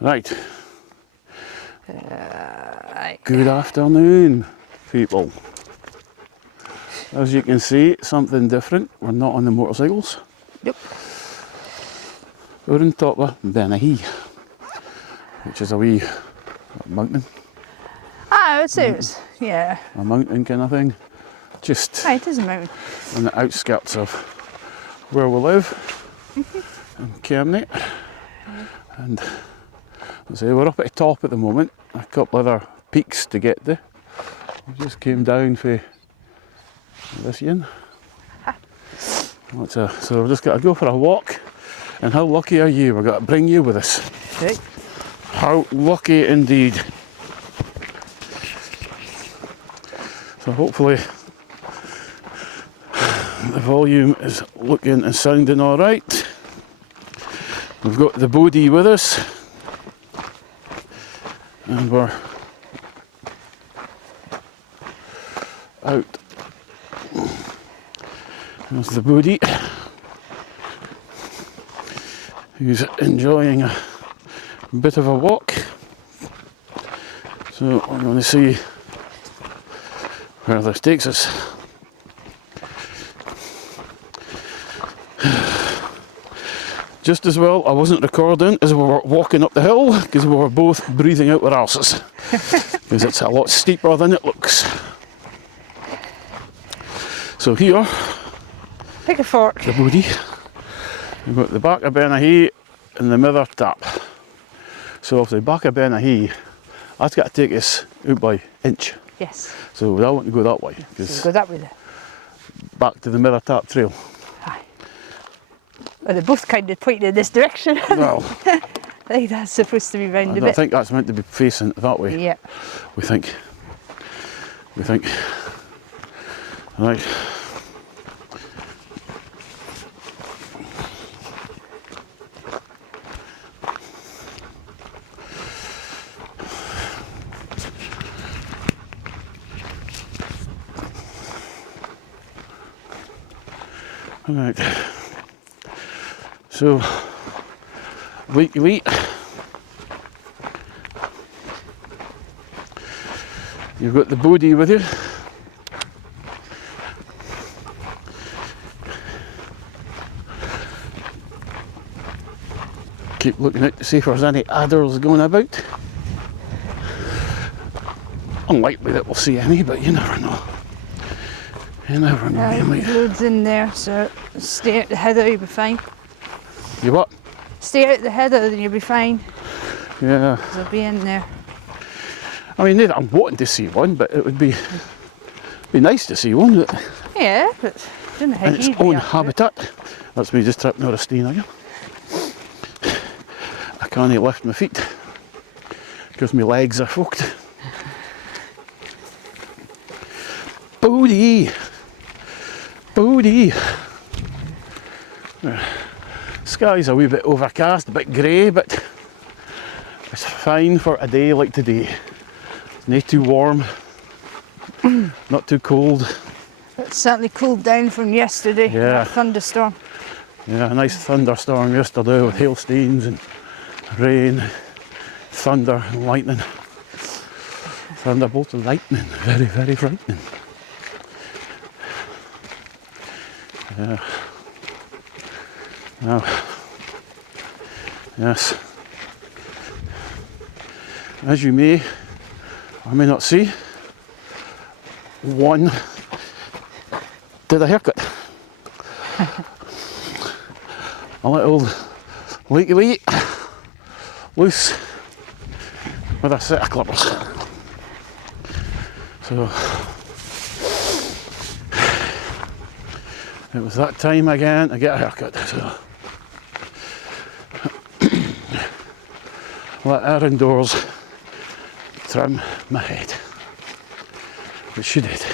Right. Good afternoon, people. As you can see, something different. We're not on the motorcycles. Nope. We're on top of Bennachie, which is a wee mountain. Ah, I would say it's, yeah. A mountain kind of thing. Just Aye, it is a mountain. on the outskirts of where we live, in Kemney. And as I say, we're up at the top at the moment. A couple other peaks to get to. We just came down for this inn. So we're just got to go for a walk. And how lucky are you? We've got to bring you with us. Right. How lucky indeed. So hopefully the volume is looking and sounding all right. We've got the Bodie with us, and we're out. There's the Bodie, who's enjoying a bit of a walk. So we're going to see where this takes us. Just as well I wasn't recording as we were walking up the hill, because we were both breathing out our arses, because it's a lot steeper than it looks. So here, Pick a fork. the Bodie, we've got the back of Bennachie and the Mither Tap. So off the back of Bennachie, that's got to take us out by inch. Yes. So we don't want to go that way, So because go that way then. back to the Mither Tap trail. Aye. Well, they're both kind of pointing in this direction. Well, I think that's supposed to be round a I bit. think that's meant to be facing that way. Yeah. We think. Right. Right. So, wait. You've got the Bodie with you. Keep looking out to see if there's any adders going about. Unlikely that we'll see any, but you never know. You never know. You might. Loads in there, so stay out the heather, you'll be fine. You what? Stay out the heather, then you'll be fine. Yeah. They'll be in there. I mean, not that I'm wanting to see one, but it would be nice to see one. Wouldn't it? Yeah, but I don't know how In its you'd be own up to it. habitat. That's me just tripping over a steen again. I can't lift my feet because my legs are fucked. Bodie! Sky's a wee bit overcast, a bit grey, but it's fine for a day like today. It's not too warm, not too cold. It's certainly cooled down from yesterday. Yeah. That thunderstorm. Yeah, a nice thunderstorm yesterday with hailstones and rain, thunder and lightning. Thunderbolts and lightning, very, very frightening. Yeah. Now, yes, as you may or may not see, one did a haircut. A little leaky loose with a set of clippers. So it was that time again to get a haircut. So let her indoors trim my head, which she did.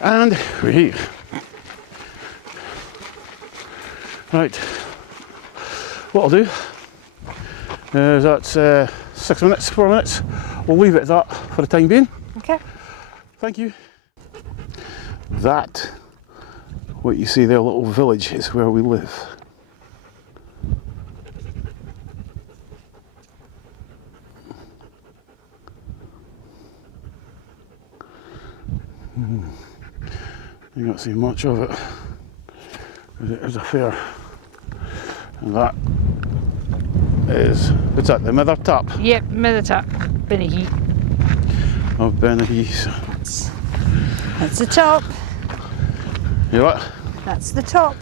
And we're here. Right, what I'll do is that's 6 minutes, 4 minutes. We'll leave it at that for the time being. Okay. Thank you. That, what you see there, little village, is where we live. You can't see much of it. There's a fair. And that is, what's that, the mither tap Yep, mither tap, Bennachie. of Bennachie. That's the top. You know what? That's the top.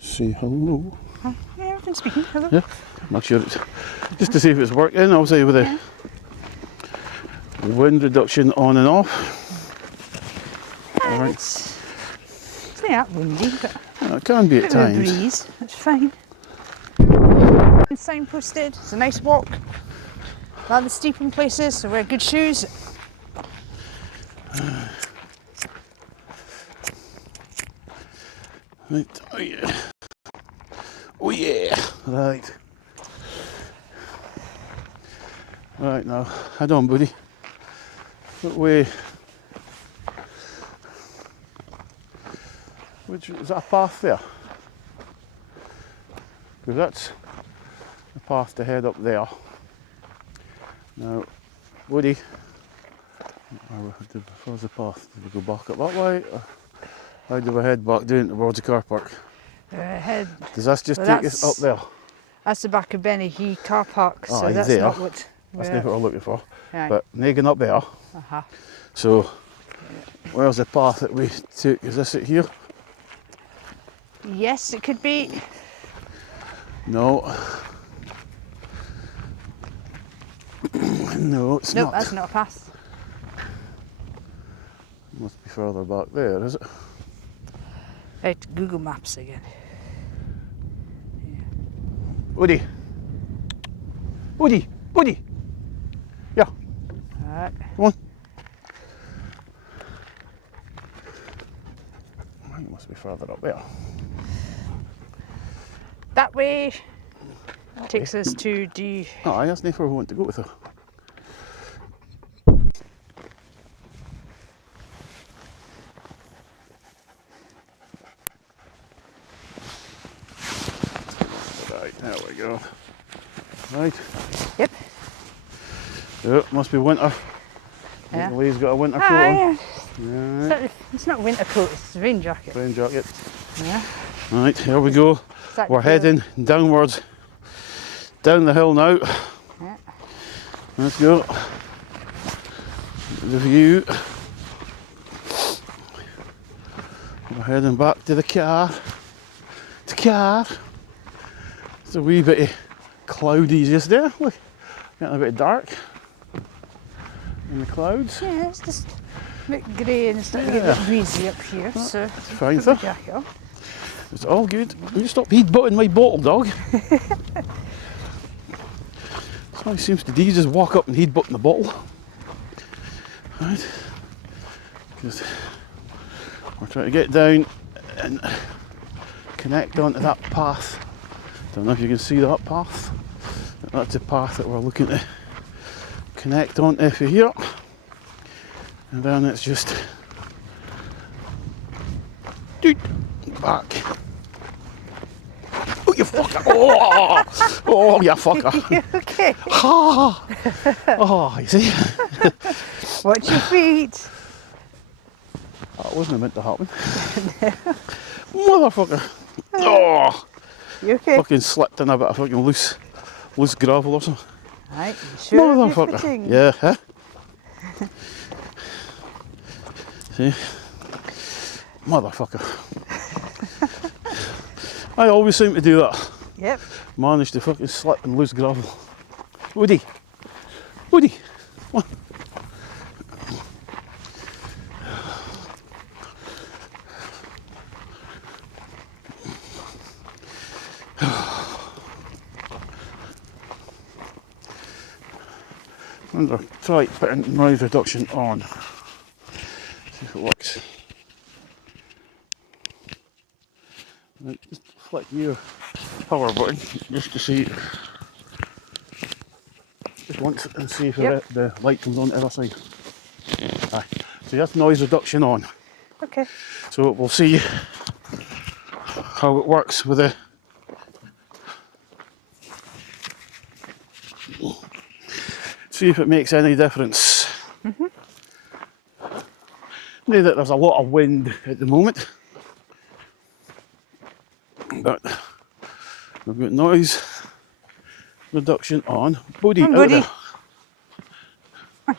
Say hello. Yeah, I've been speaking. Hello. Yeah, make sure it's, just to see if it's working, obviously with the wind reduction on and off. Alright. It's not that windy, but It can be a at bit of a times. breeze. That's fine. Signposted. It's a nice walk. Rather steep in places, so wear good shoes. Right, oh yeah. Oh yeah, right. Right now, head on buddy. What way? Which, is that a path there? Because that's the path to head up there. Now, Woody, where's the path? Did we go back up that way? Or how do we head back down towards the car park? Head. Does this just Well, take us up there? That's the back of Bennachie car park, Oh, so that's there. not what. That's not what we're looking for. Right. But nagging up there. Uh-huh. So, where's the path that we took? Is this it here? Yes, it could be. No. No, it's Nope, not. that's not a path. Must be further back there, is it? Right, Google Maps again. Woody! Woody! Woody! Yeah, Right. come on. It must be further up there. That way takes us to the. Oh, that's not where we want to go with her. Right, there we go. Right. Yep. Oh, must be winter. Yeah. Lee's got a winter coat Ah, on. yeah. Right. It's not a winter coat, it's a rain jacket. Rain jacket. Yeah. Right, here we go. That We're clear? heading downwards, down the hill now. Yeah. Let's go. The view. We're heading back to the car. The car. It's a wee bit cloudy just there. Look, getting a bit dark in the clouds. Yeah, it's just a bit grey and it's starting to get a bit breezy up here, so Fine, put the sir. jacket on. It's all good. You stop heat-butting my bottle, dog. So he seems to do. You just walk up and heat-button the bottle. Right. Because we're trying to get down and connect onto that path. Don't know if you can see that path. That's the path that we're looking to connect onto for here. And then it's just back. Oh, you fucker! Oh, you fucker! Okay, Oh, you see? watch your feet. That wasn't meant to happen. Motherfucker! Oh, You okay? fucking slipped in a bit of fucking loose gravel or something. Right, you sure of your Motherfucker! footing? Yeah, huh? See? Motherfucker. I always seem to do that. Yep. Manage to fucking slip in loose gravel. Woody! Woody! Come on. I'm going to try putting noise reduction on. See if it works. Right, just flick your power button just to see. Just once and see if Yep. the light comes on the other side. Aye. So that's noise reduction on. Okay. So we'll see how it works with the See if it makes any difference. Know that there's a lot of wind at the moment, but we've got noise reduction on. Bodie, Come on, out Bodie. there.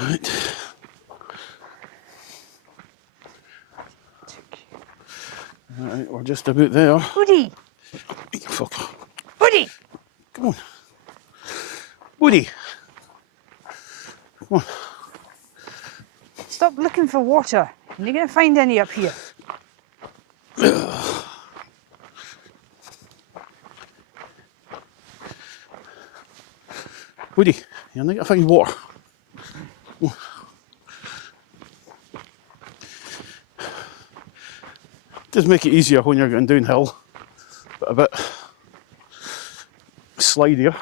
Right. Right, we're just about there. Bodie. Fuck. Bodie. Come on. Bodie. Come on. Stop looking for water. You're not going to find any up here. Bodie, you're not going to find water. Does make it easier when you're going downhill, but a bit slidier.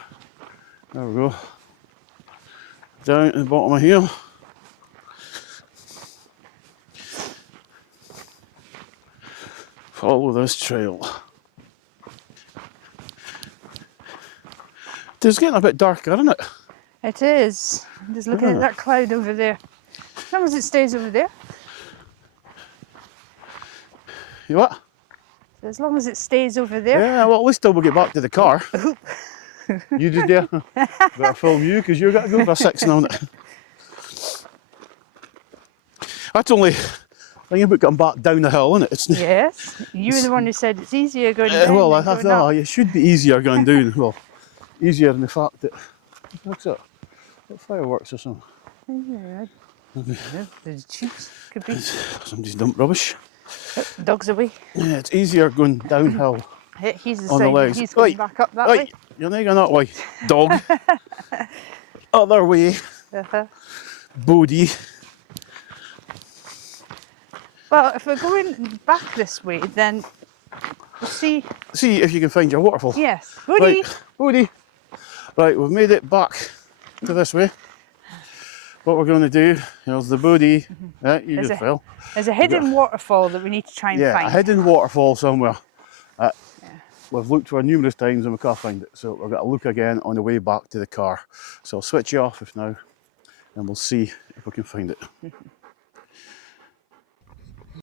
There we go. Down to the bottom of here. Follow this trail. It's getting a bit darker, isn't it? It is. I'm just looking at that cloud over there. As long as it stays over there. You what? As long as it stays over there. Yeah, well, at least till we get back to the car. You just there. Better film you, because you've got to go for a 6 now. That's only thing about getting back down the hill, isn't it? It's, Yes. You were the one who said it's easier going down well, I than going thought up. it should be easier going down. Well, easier in the fact that what's that? What fireworks or something? Yeah. The tubes could be. Somebody's dumped rubbish. The dog's away. Yeah, it's easier going downhill He's the on the same. legs. He's going Oi, back up that oi, way. you're not going that way, dog. Other way, Uh-huh. Bodie. Well, if we're going back this way, then we'll see. See if you can find your waterfall. Yes. Woody. Right, Bodie. Right, we've made it back to this way. What we're going to do, here's the Bodie. Yeah, you There's just a- fell. There's a hidden waterfall that we need to try and Yeah, find. a hidden waterfall somewhere. We've looked for it numerous times and we can't find it. So we've got to look again on the way back to the car. So I'll switch you off if now and we'll see if we can find it.